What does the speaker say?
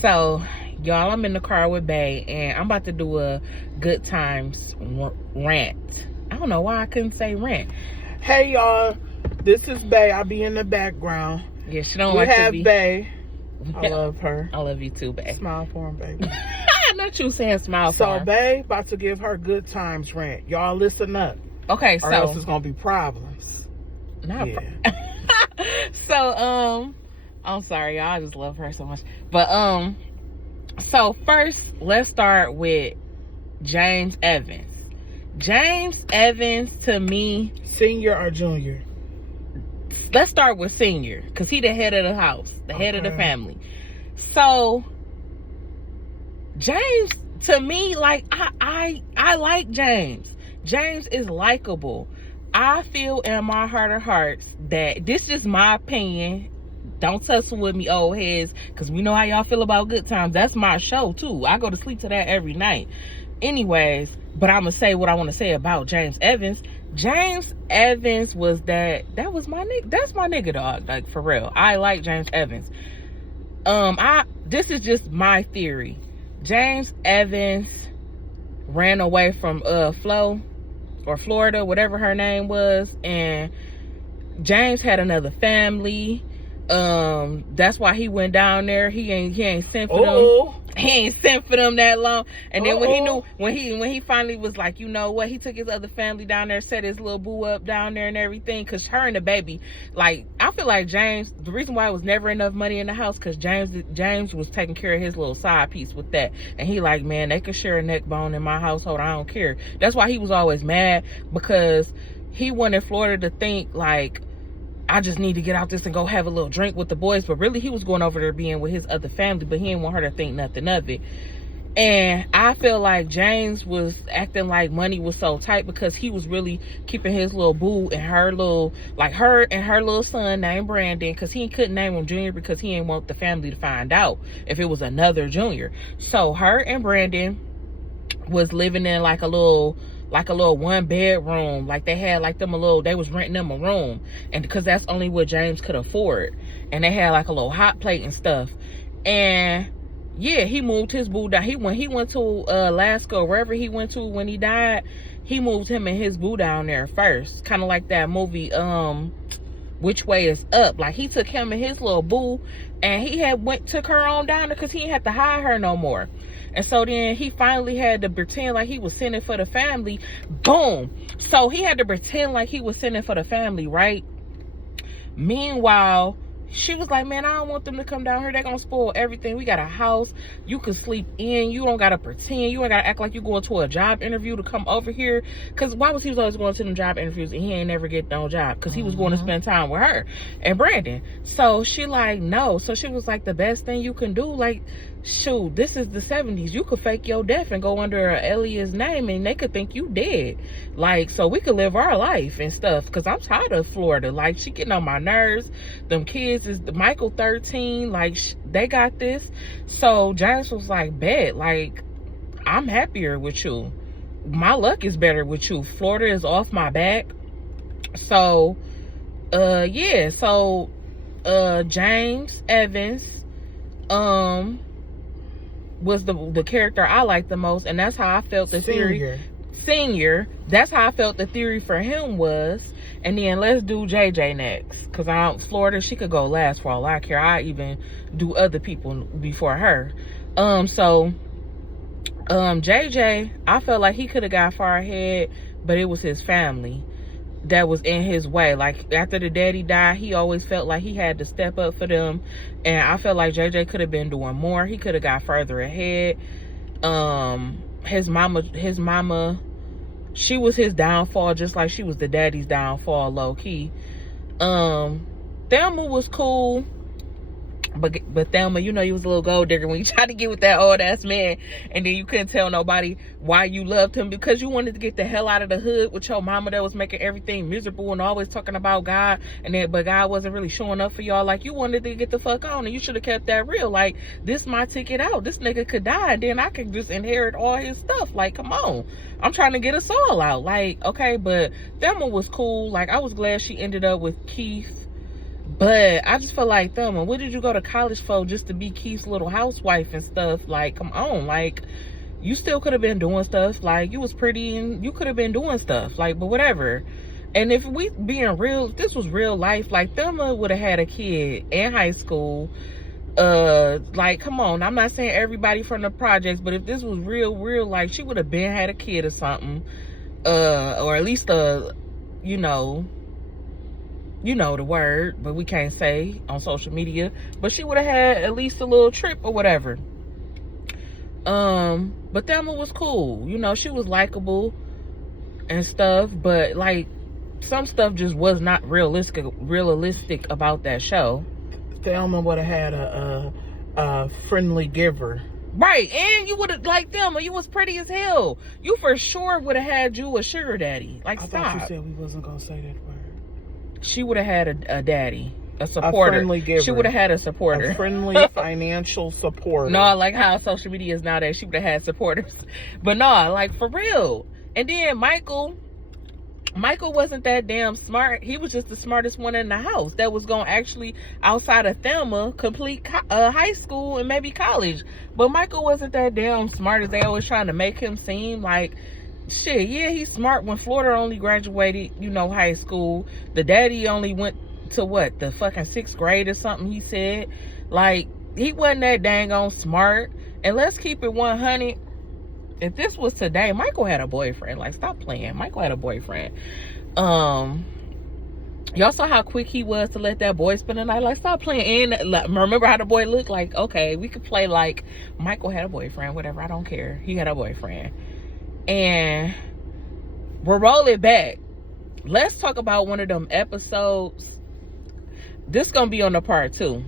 So, y'all, I'm in the car with Bae, and I'm about to do a good times rant. I don't know why I couldn't say rant. Hey, y'all. This is Bae. I'll be in the background. Yeah, she don't we like have to be. Bae. I love her. I love you too, Bae. Smile for him, baby. Not you saying smile for him. So, Bae about to give her good times rant. Y'all listen up. Okay, or else it's gonna be problems. So, I'm sorry, y'all. I just love her so much. But so first, let's start with James Evans. James Evans, to me, senior or junior? Let's start with senior, because he the head of the house, the head of the family. So James, to me, like, I like James. James is likable. I feel in my heart of hearts that this is my opinion. Don't tussle with me, old heads, because we know how y'all feel about good times. That's my show too. I go to sleep to that every night. Anyways, but I'm gonna say what I want to say about James Evans. James Evans was that was my nigga. That's my nigga, dog. Like, for real. I like James Evans. This is just my theory. James Evans ran away from Flo, or Florida, whatever her name was, and James had another family. That's why he went down there. He ain't sent for them. He ain't sent for them that long. And then when he finally was like, you know what, he took his other family down there, set his little boo up down there and everything, because her and the baby, like, I feel like James, the reason why it was never enough money in the house, because James was taking care of his little side piece with that. And he like, man, they could share a neck bone in my household, I don't care. That's why he was always mad, because he wanted Florida to think like, I just need to get out this and go have a little drink with the boys. But really, he was going over there being with his other family, but he didn't want her to think nothing of it. And I feel like James was acting like money was so tight, because he was really keeping his little boo and her little, like, her and her little son named Brandon, because he couldn't name him Junior, because he didn't want the family to find out if it was another Junior. So her and Brandon was living in like a little 1 bedroom. Like, they had like them they was renting them a room, and because that's only what James could afford. And they had like a little hot plate and stuff. And yeah, he moved his boo down. He went to Alaska, wherever he went to when he died, he moved him and his boo down there first. Kind of like that movie, Which Way Is Up. Like, he took him and his little boo, and he took her on down there, because he didn't have to hide her no more. And so then he finally had to pretend like he was sending for the family. Boom. So he had to pretend like he was sending for the family, right? Meanwhile, she was like, man, I don't want them to come down here. They're going to spoil everything. We got a house. You can sleep in. You don't got to pretend. You ain't got to act like you going to a job interview to come over here. Because why was he always going to them job interviews and he ain't never get no job? Because he was going to spend time with her and Brandon. So she like, no. So she was like, the best thing you can do, like, shoot, this is the 70s. You could fake your death and go under an alias name, and they could think you dead. Like, so we could live our life and stuff. Because I'm tired of Florida. Like, she getting on my nerves. Them kids is Michael 13. Like, they got this. So James was like, bet. Like, I'm happier with you. My luck is better with you. Florida is off my back. So, yeah. So, James Evans, was the character I liked the most, and that's how I felt the theory. Senior. That's how I felt the theory for him was. And then let's do JJ next, because Florida, she could go last for all I care. I even do other people before her. So JJ, I felt like he could have got far ahead, but it was his family that was in his way. Like, after the daddy died, he always felt like he had to step up for them, and I felt like JJ could have been doing more. He could have got further ahead. His mama, she was his downfall, just like she was the daddy's downfall, low-key. Thelma was cool, but Thelma, you know, you was a little gold digger when you tried to get with that old ass man, and then you couldn't tell nobody why you loved him, because you wanted to get the hell out of the hood with your mama that was making everything miserable and always talking about God, but God wasn't really showing up for y'all. Like, you wanted to get the fuck on, and you should have kept that real. Like, this my ticket out. This nigga could die, and then I could just inherit all his stuff. Like, come on. I'm trying to get us all out. Like, okay, but Thelma was cool. Like, I was glad she ended up with Keith. But I just feel like, Thelma, what did you go to college for? Just to be Keith's little housewife and stuff? Like, come on. Like, you still could have been doing stuff. Like, you was pretty and you could have been doing stuff. Like, but whatever. And if we being real, if this was real life, like, Thelma would have had a kid in high school. Like, come on. I'm not saying everybody from the projects, but if this was real life, she would have been had a kid or something. Or at least you know the word, but we can't say on social media. But she would have had at least a little trip or whatever. But Thelma was cool. You know, she was likable and stuff. But like, some stuff just was not realistic about that show. Thelma would have had a friendly giver. Right, and you would have, like, Thelma, you was pretty as hell. You for sure would have had you a sugar daddy. Like, I stop. thought you said we wasn't gonna say that word. She would have had a daddy, a supporter. A friendly giver. She would have had a supporter. A friendly financial supporter. No, like how social media is nowadays. She would have had supporters. But no, like, for real. And then Michael wasn't that damn smart. He was just the smartest one in the house that was going to actually, outside of Thelma, complete high school and maybe college. But Michael wasn't that damn smart as they always trying to make him seem. Like, shit, yeah, he's smart. When Florida only graduated, high school, the daddy only went to what, the fucking 6th grade or something, he said. Like, he wasn't that dang on smart. And let's keep it 100. If this was today, Michael had a boyfriend. Like, stop playing. Michael had a boyfriend. Y'all saw how quick he was to let that boy spend the night. Like, stop playing. And like, remember how the boy looked? Like, okay, we could play like Michael had a boyfriend, whatever. I don't care. He had a boyfriend. And we'll roll it back. Let's talk about one of them episodes. This gonna be on the part 2.